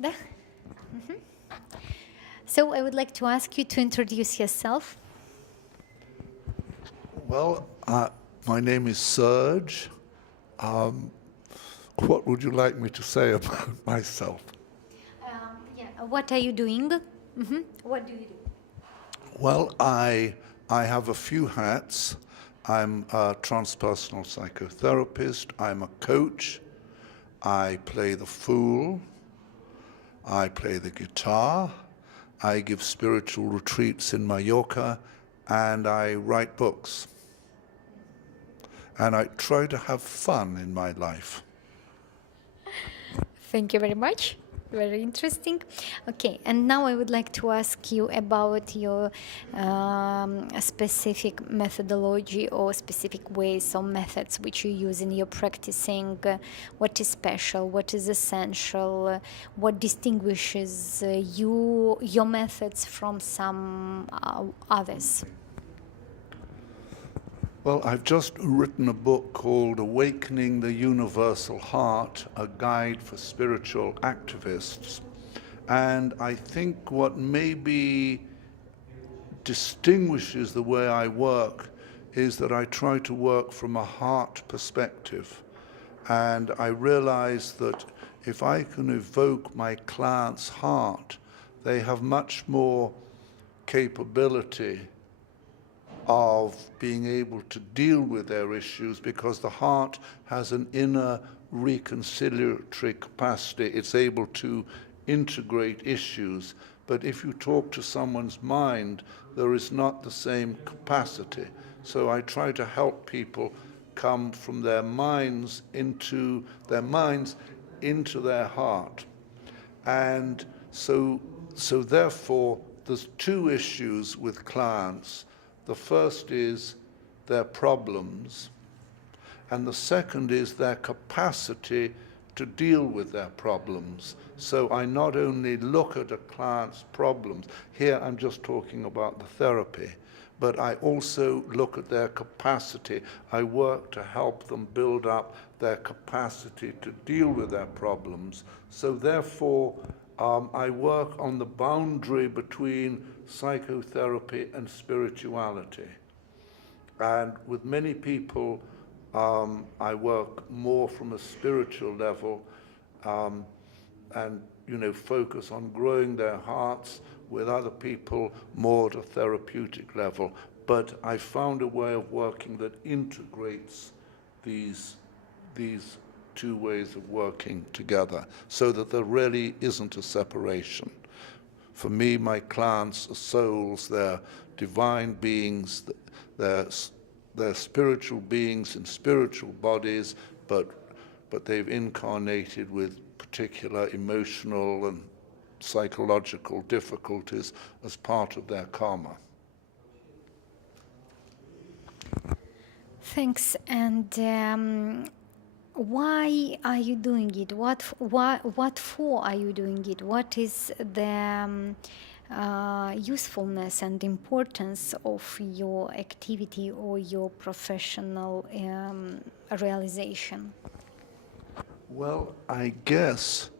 Да? Mhm. So I would like to ask you to introduce yourself. Well, my name is Serge. What would you like me to say about myself? What are you doing? What do you do? Well, I have a few hats. I'm a transpersonal psychotherapist. I'm a coach. I play the fool. I play the guitar. I give spiritual retreats in Mallorca, and I write books. And I try to have fun in my life. Thank you very much. Very interesting. Okay, and now I would like to ask you about your specific methodology or specific ways or methods which you use in your practicing. What is special? What is essential? What distinguishes your methods from some others? Well, I've just written a book called Awakening the Universal Heart, a guide for spiritual activists. And I think what maybe distinguishes the way I work is that I try to work from a heart perspective. And I realize that if I can evoke my client's heart, they have much more capability of being able to deal with their issues because the heart has an inner reconciliatory capacity. It's able to integrate issues. But if you talk to someone's mind, there is not the same capacity. So I try to help people come from their minds into their heart. And so therefore, there's two issues with clients. The first is their problems, and the second is their capacity to deal with their problems. So I not only look at a client's problems, here I'm just talking about the therapy, but I also look at their capacity. I work to help them build up their capacity to deal with their problems. So therefore, I work on the boundary between psychotherapy and spirituality. And with many people, I work more from a spiritual level, and focus on growing their hearts. With other people, more at a therapeutic level. But I found a way of working that integrates these two ways of working together so that there really isn't a separation. For me, my clients are souls, they're divine beings, they're spiritual beings in spiritual bodies, but they've incarnated with particular emotional and psychological difficulties as part of their karma. Thanks. And why are you doing it? What for are you doing it? What is the usefulness and importance of your activity or your professional realization? Well, I guess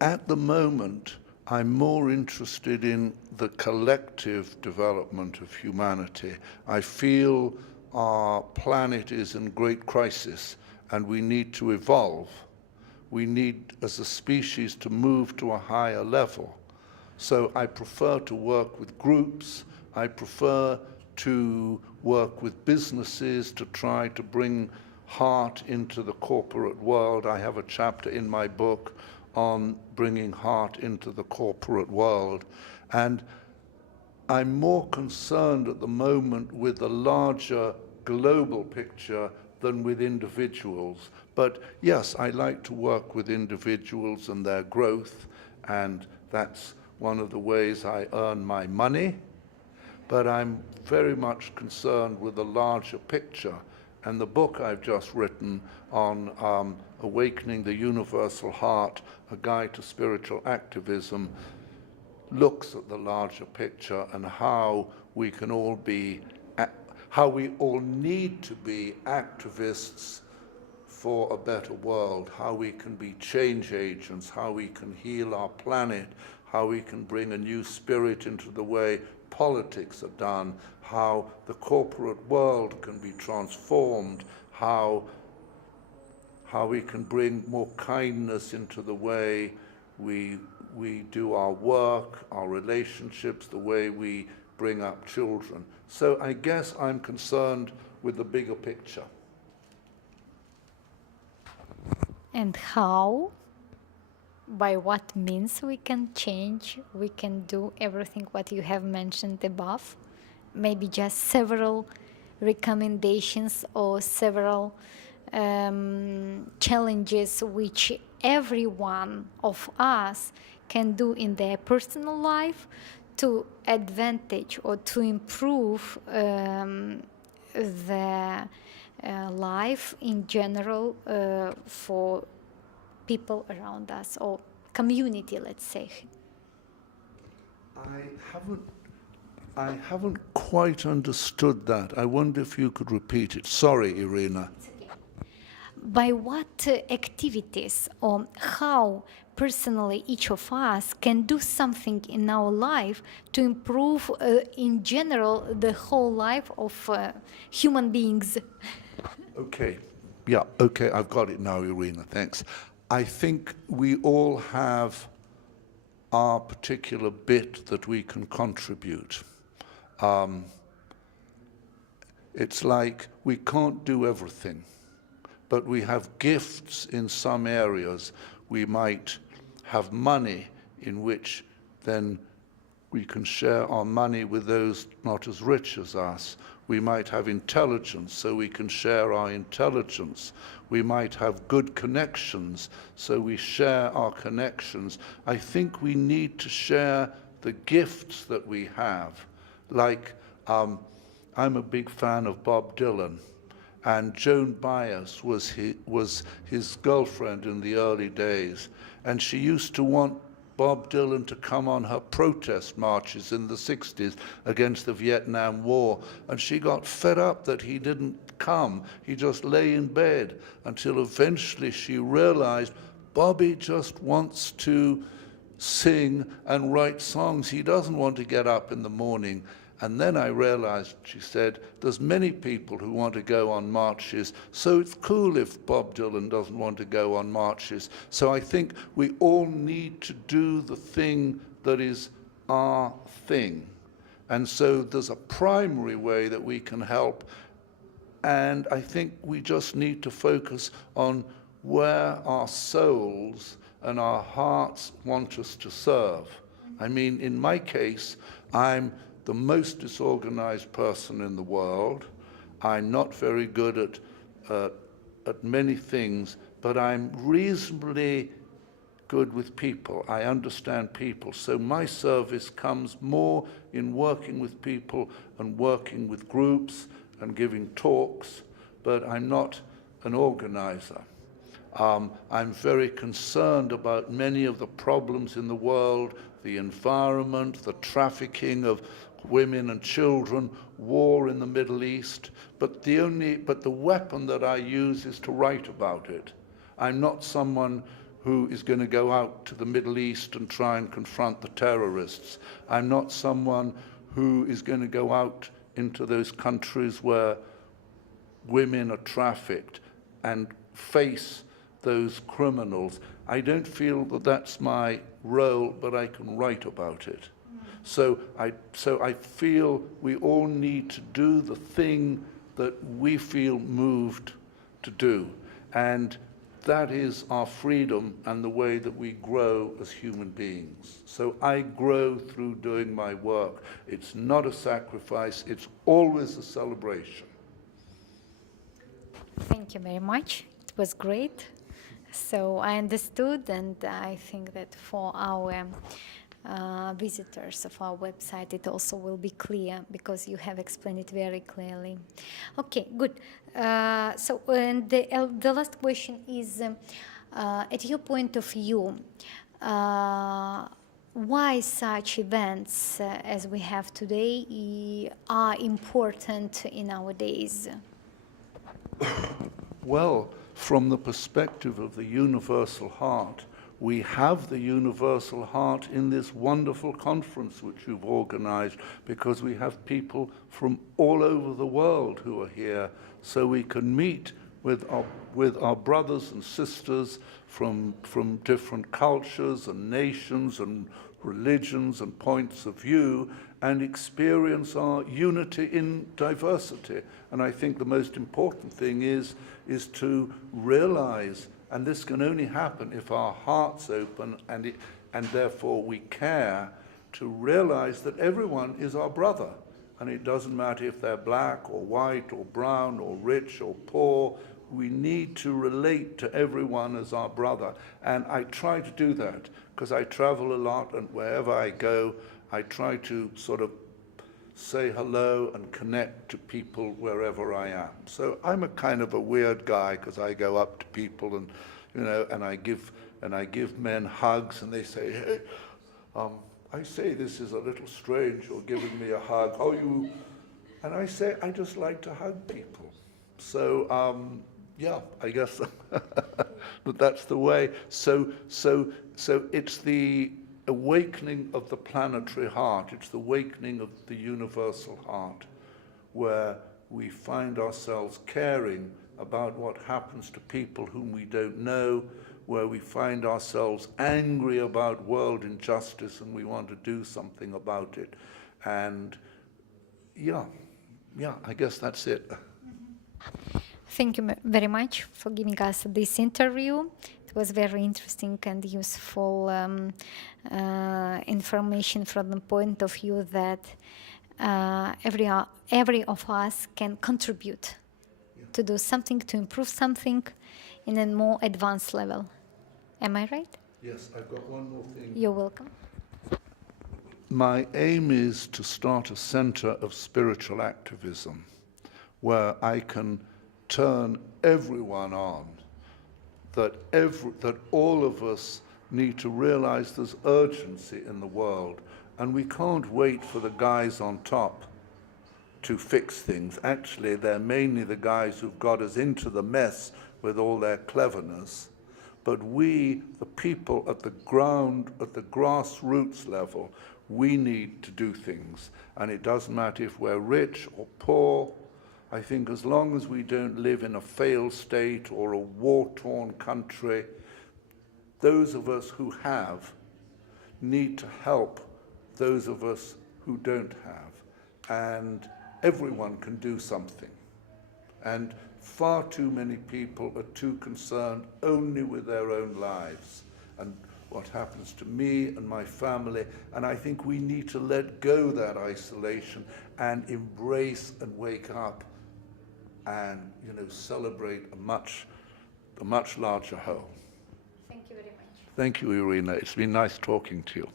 at the moment, I'm more interested in the collective development of humanity. I feel our planet is in great crisis and we need to evolve. We need, as a species, to move to a higher level. So I prefer to work with groups. I prefer to work with businesses to try to bring heart into the corporate world. I have a chapter in my book on bringing heart into the corporate world. And I'm more concerned at the moment with the larger global picture than with individuals. But yes, I like to work with individuals and their growth, and that's one of the ways I earn my money. But I'm very much concerned with the larger picture. And the book I've just written on Awakening the Universal Heart, a guide to spiritual activism, looks at the larger picture and how we can all be, how we all need to be activists for a better world, how we can be change agents, how we can heal our planet, how we can bring a new spirit into the way politics are done, how the corporate world can be transformed, how we can bring more kindness into the way we do our work, our relationships, the way we bring up children. So I guess I'm concerned with the bigger picture. And how, by what means we can change, we can do everything what you have mentioned above? Maybe just several recommendations or several challenges which every one of us can do in their personal life to advantage or to improve the life in general for people around us, or community, let's say. I haven't quite understood that. I wonder if you could repeat it. Sorry, Irina. By what activities or how personally each of us can do something in our life to improve in general the whole life of human beings? Okay. Yeah, okay, I've got it now, Irina, thanks. I think we all have our particular bit that we can contribute. It's like we can't do everything, but we have gifts in some areas. We might have money in which then we can share our money with those not as rich as us. We might have intelligence, so we can share our intelligence. We might have good connections, so we share our connections. I think we need to share the gifts that we have. Like, I'm a big fan of Bob Dylan, and Joan Baez was his girlfriend in the early days, and she used to want Bob Dylan to come on her protest marches in the 60s against the Vietnam War, and she got fed up that he didn't come. He just lay in bed until eventually she realized Bobby just wants to sing and write songs. He doesn't want to get up in the morning. And then I realized, she said, there's many people who want to go on marches, so it's cool if Bob Dylan doesn't want to go on marches. So I think we all need to do the thing that is our thing. And so there's a primary way that we can help, and I think we just need to focus on where our souls and our hearts want us to serve. I mean, in my case, I'm the most disorganized person in the world. I'm not very good at many things, but I'm reasonably good with people. I understand people. So my service comes more in working with people and working with groups and giving talks, but I'm not an organizer. I'm very concerned about many of the problems in the world, the environment, the trafficking of women and children, war in the Middle East, but the weapon that I use is to write about it. I'm not someone who is going to go out to the Middle East and try and confront the terrorists. I'm not someone who is going to go out into those countries where women are trafficked and face those criminals. I don't feel that that's my role, but I can write about it. So I feel we all need to do the thing that we feel moved to do. And that is our freedom and the way that we grow as human beings. So I grow through doing my work. It's not a sacrifice, it's always a celebration. Thank you very much. It was great. So I understood, and I think that for our visitors of our website, it also will be clear because you have explained it very clearly. Okay, good. So and the last question is, at your point of view, why such events as we have today are important in our days? Well, from the perspective of the universal heart, we have the universal heart in this wonderful conference which you've organized, because we have people from all over the world who are here, so we can meet with our brothers and sisters from different cultures and nations and religions and points of view, and experience our unity in diversity. And I think the most important thing is to realize, and this can only happen if our hearts open and therefore we care, to realize that everyone is our brother. And it doesn't matter if they're black or white or brown or rich or poor. We need to relate to everyone as our brother. And I try to do that because I travel a lot, and wherever I go, I try to sort of say hello and connect to people wherever I am. So I'm a kind of a weird guy, because I go up to people and, and I give men hugs, and they say, hey, I say this is a little strange, you're giving me a hug. Oh, you, and I say, I just like to hug people. So, yeah, I guess but that's the way. So it's the awakening of the planetary heart, it's the awakening of the universal heart, where we find ourselves caring about what happens to people whom we don't know, where we find ourselves angry about world injustice and we want to do something about it. And yeah, I guess that's it. Thank you very much for giving us this interview. It was very interesting and useful information from the point of view that every of us can contribute to do something, to improve something in a more advanced level. Am I right? Yes, I've got one more thing. You're welcome. My aim is to start a center of spiritual activism where I can turn everyone on, that all of us need to realize there's urgency in the world, and we can't wait for the guys on top to fix things. Actually, they're mainly the guys who've got us into the mess with all their cleverness. But we, the people at the ground, at the grassroots level, we need to do things. And it doesn't matter if we're rich or poor. I think as long as we don't live in a failed state or a war-torn country, those of us who have need to help those of us who don't have. And everyone can do something. And far too many people are too concerned only with their own lives and what happens to me and my family. And I think we need to let go that isolation and embrace and wake up and, celebrate a much larger whole. Thank you very much. Thank you, Irina. It's been nice talking to you.